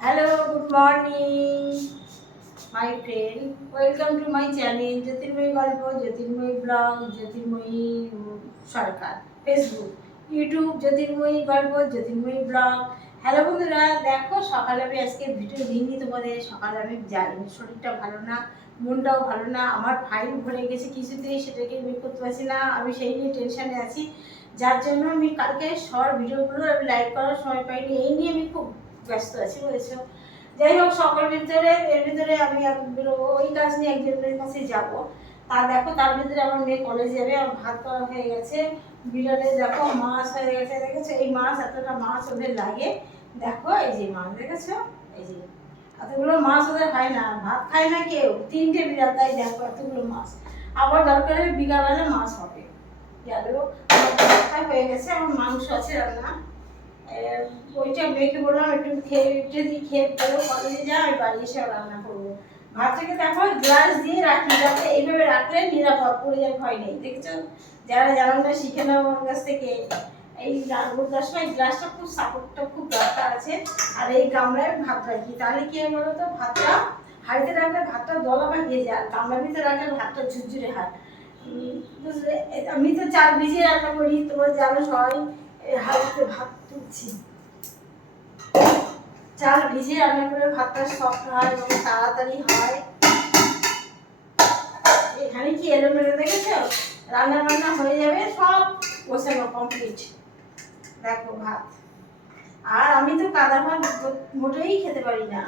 Hello, good morning, my friend. Welcome to my channel, Jyotirmoyi Golpo, Jyotirmoyi Blog, Jyotirmoyi Sarkar, Facebook, YouTube, জ্যোতির্ময়ী গল্প, জ্যোতির্ময়ী blog. Hello বন্ধুরা, দেখো সকালে আমি আজকে video দিইনি তোমাদের। সকালে আমি যাইনি, শরীরটা ভালো না, মনটাও ভালো না। আমার ফাইল ভরে গেছে কিছুতেই, সেটাকে বের করতে পারছি না। আমি সেই নিয়ে টেনশানে আছি, যার জন্য আমি কালকে শর্ট ভিডিওগুলো আমি লাইভ করার সময় পাইনি। এই নিয়ে আমি খুব ব্যস্ত আছি, বুঝেছো। যাই হোক, সকালের ভিতরে এর ভিতরে আমি বেরোবো, ওই কাজ নিয়ে একজনের কাছে যাবো। দেখো তার ভিতরে আমার মেয়ে কলেজ যাবে। আমার ভাত করা হয়ে গেছে, বিড়ালে দেখো মাছ হয়ে গেছে, দেখেছো এই মাছ, এতটা মাছ ওদের লাগে। দেখো এই যে মাছ দেখেছো, এই যে এতগুলো মাছ ওদের হয় না, ভাত খায় না কেউ, 3টে বিড়াল, তাই দেখো এতগুলো মাছ। আবার দরকার হলে বিকালবেলা মাছ হবে। গেল আমার হয়ে গেছে, আমার মাংস আছে রান্না। ওইটা মেয়েকে বললাম একটু খেয়ে যদি খেয়ে পেলো কলেজে যা, আমি বাড়ি এসে রান্না করবো। ভাতটাকে দেখো গ্লাস দিয়ে রাখি, যাতে এইভাবে রাখলে নিরাপদ, পড়ে যাওয়ার ভয় নেই। দেখছো, যারা জানো না শিখে নাও আমার কাছ থেকে। এই রান্নার সময় গ্লাসটা খুব সাপোর্টটা খুব দরকার আছে। আর এই গামলায় ভাত রাখি, তাহলে কি হয় বলো তো, ভাতটা হাঁড়িতে রাখলে ভাতটা দলা ভাঙিয়ে যায়, আর গামলার ভিতরে রাখলে ভাতটা ঝুরঝুরে হয়। বুঝলে, আমি তো চাল ভিজিয়ে রান্না করি, তোমরা জানো সবাই। হাঁড়িতে ভাত তুলছি, চাল ভিজিয়ে রান্না করে ভাতটা সফট হয় এবং তাড়াতাড়ি হয়। এখানে কি এলোমেলো দেখেছো, রান্না বান্না হয়ে যাবে, সব গোছানো কমপ্লিট। দেখো ভাত, আর আমি তো কাদা ভাত মোটেই খেতে পারি না।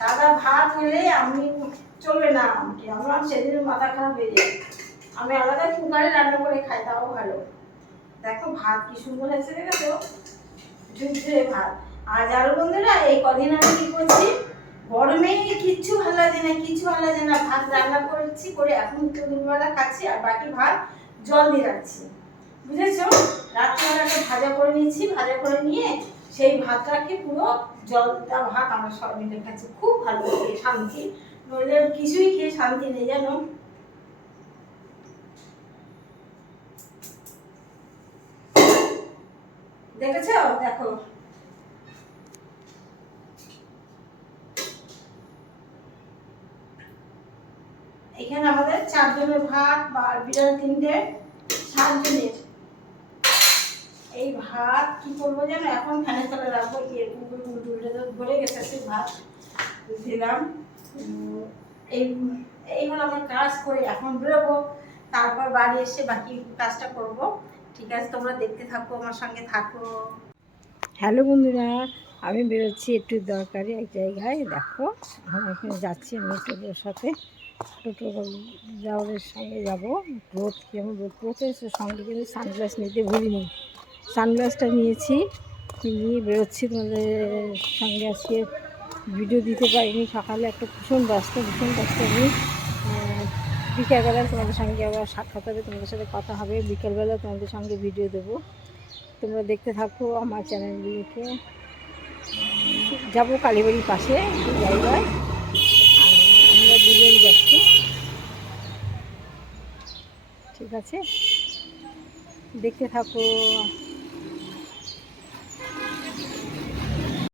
কাদা ভাত হলে আমি চলবে না, আমার সেদিন মাথা খারাপ হয়ে যায়। আমি আলাদা কুকারে রান্না করে খাই, তাও ভালো। দেখো ভাত কি সুন্দর হয়েছে, দেখেছো, ঝুরঝুরে ভাত। আর যারা বন্ধুরা, এই কদিন আমি কি করছি, গরমে কিচ্ছু ভালো লাগে না, কিচ্ছু ভালো লাগে না। ভাত রান্না করেছি, করে এখন তো দুবেলা খাচ্ছি, আর বাকি ভাত জল দিয়ে রাখছি, বুঝেছো। রাত্রিবেলা একটা ভাজা করে নিচ্ছি, ভাজা করে নিয়ে সেই ভাতটাকে পুরো জল দেওয়া ভাত আমরা সব মিলে খাচ্ছি, খুব ভালো লাগে, শান্তি। নইলে কিছুই খেয়ে শান্তি নেই, জানো। দেখেছো, দেখো এখানে আমাদের 4 জনের ভাত, বা বিড়াল 3টে, 7 জনের। এই ভাত কি করবো জানো, এখন ফ্যানের তলে রাখবো, উল্টে ভরে গেছে সেই ভাত দিলাম। এই এই হলো আমার কাজ, করে এখন বেরোবো, তারপর বাড়ি এসে বাকি কাজটা করব। ঠিক আছে, তোমরা দেখতে থাকো, আমার সঙ্গে থাকো। হ্যালো বন্ধুরা, আমি বেরোচ্ছি একটু দরকারি এক জায়গায়। দেখো আমি এখানে যাচ্ছি, আমি টোটোর সাথে, টোটো যাওয়ার সঙ্গে যাবো। রোদ কেমন রোদ পড়ছে, সঙ্গে কিন্তু সানগ্লাস নিতে ভুলিনি, সানগ্লাসটা নিয়েছি, নিয়ে বেরোচ্ছি। তোমাদের সঙ্গে আজকে ভিডিও দিতে পারিনি, সকালে একটা ভীষণ ব্যস্ত আমি। বিকেলবেলা তোমাদের সঙ্গে আবার সাক্ষাৎ হবে, তোমাদের সাথে কথা হবে, বিকেলবেলা তোমাদের সঙ্গে ভিডিও দেবো। তোমরা দেখতে থাকো আমার চ্যানেলগুলোকে। যাবো কালীবাড়ির পাশে একটু জায়গায়, আমরা দুজন যাচ্ছি, ঠিক আছে, দেখতে থাকো।